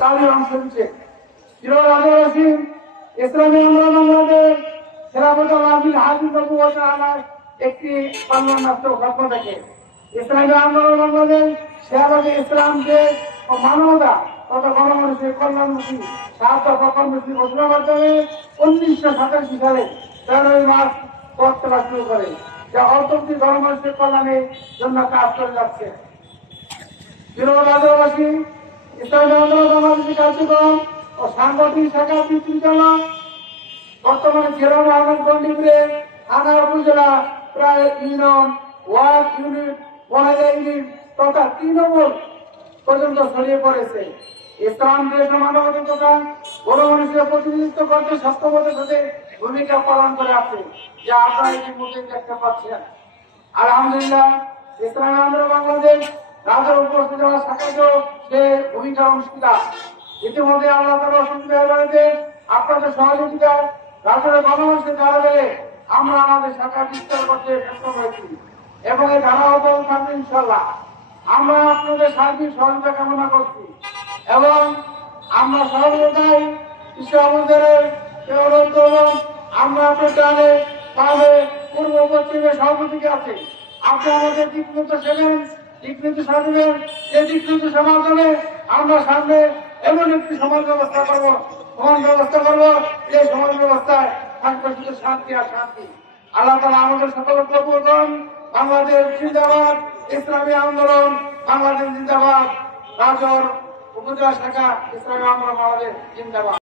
তারই অংশ দিচ্ছে। প্রিয় রাজ্যবাসী, ইসলামী আন্দোলন বাংলাদেশ খেলাফত আমির হাজি বাবু একটি কল্যাণ রাষ্ট্র গল্প থেকে ইসলামী আন্দোলন বাংলাদেশ শেয়ারে ইসলাম দেশ ও মানবতা তথা গণমানুষের কল্যাণমুখী সাহায্য কর্মসূচি ঘোষণার মাধ্যমে 1987 সালে 13 মার্চ পথ চলা শুরু করে, যা অর্থনীতি গণমানুষের কল্যাণের জন্য কাজ করে যাচ্ছে। প্রিয় রাজ্যবাসী, ইসলামী আন্দোলন বাংলাদেশের কার্যক্রম ও সাংগঠনিক শাখা বিশৃঙ্খলা বর্তমানে জেলা মহানগরীতে থানা উপজেলা প্রায় ইউনিয়ন, ওয়ার্ড ইউনিট, মহিলা ইউনিট তথা তৃণমূল পর্যন্ত ছড়িয়ে পড়েছে। ইসলাম দেশ মানবতা তথা গণমানুষের প্রতিনিধিত্ব করতে সক্ষমতার সাথে ভূমিকা পালন করে আছে, যা আপনারা ইতিমধ্যে দেখতে পাচ্ছেন। আলহামদুলিল্লাহ, ইসলামী আন্দোলন বাংলাদেশ রাজ্য উপস্থিত হওয়ার শাখাতেও সে ভূমিকা অংশীদার। ইতিমধ্যে আল্লাহ তাআলা সুবিধা আপনাদের সহযোগিতা রাজ্যের গণমানুষের দ্বারা আমরা আমাদের শাখা বিস্তার করতে সক্ষম হয়েছি এবং এই ধারা অব্যাহত থাকবে ইনশাআল্লাহ। আমরা আপনাদের সার্বিক সহযোগিতা কামনা করছি এবং আমরা সর্বদাই ইসলামের আমরা আপনার ডানে বামে পূর্ব পশ্চিমে সর্বদিকে আছে। আপনি আমাদের দিক নির্দেশন দিক নির্দেশনা দেবেন, যে দিক নির্দেশনা মাধ্যমে আমরা সামনে এমন একটি সমাজ ব্যবস্থা করবো, সমাজ ব্যবস্থা করবো, যে সমাজ ব্যবস্থায় থাকবে শুধু শান্তি আর শান্তি। আল্লাহ তাআলা আমাদের সকল কবুল করুন। বাংলাদেশ জিন্দাবাদ, ইসলামী আন্দোলন বাংলাদেশ জিন্দাবাদ, রাজর উপজেলা শাখা ইসলামী আন্দোলন বাংলাদেশ জিন্দাবাদ।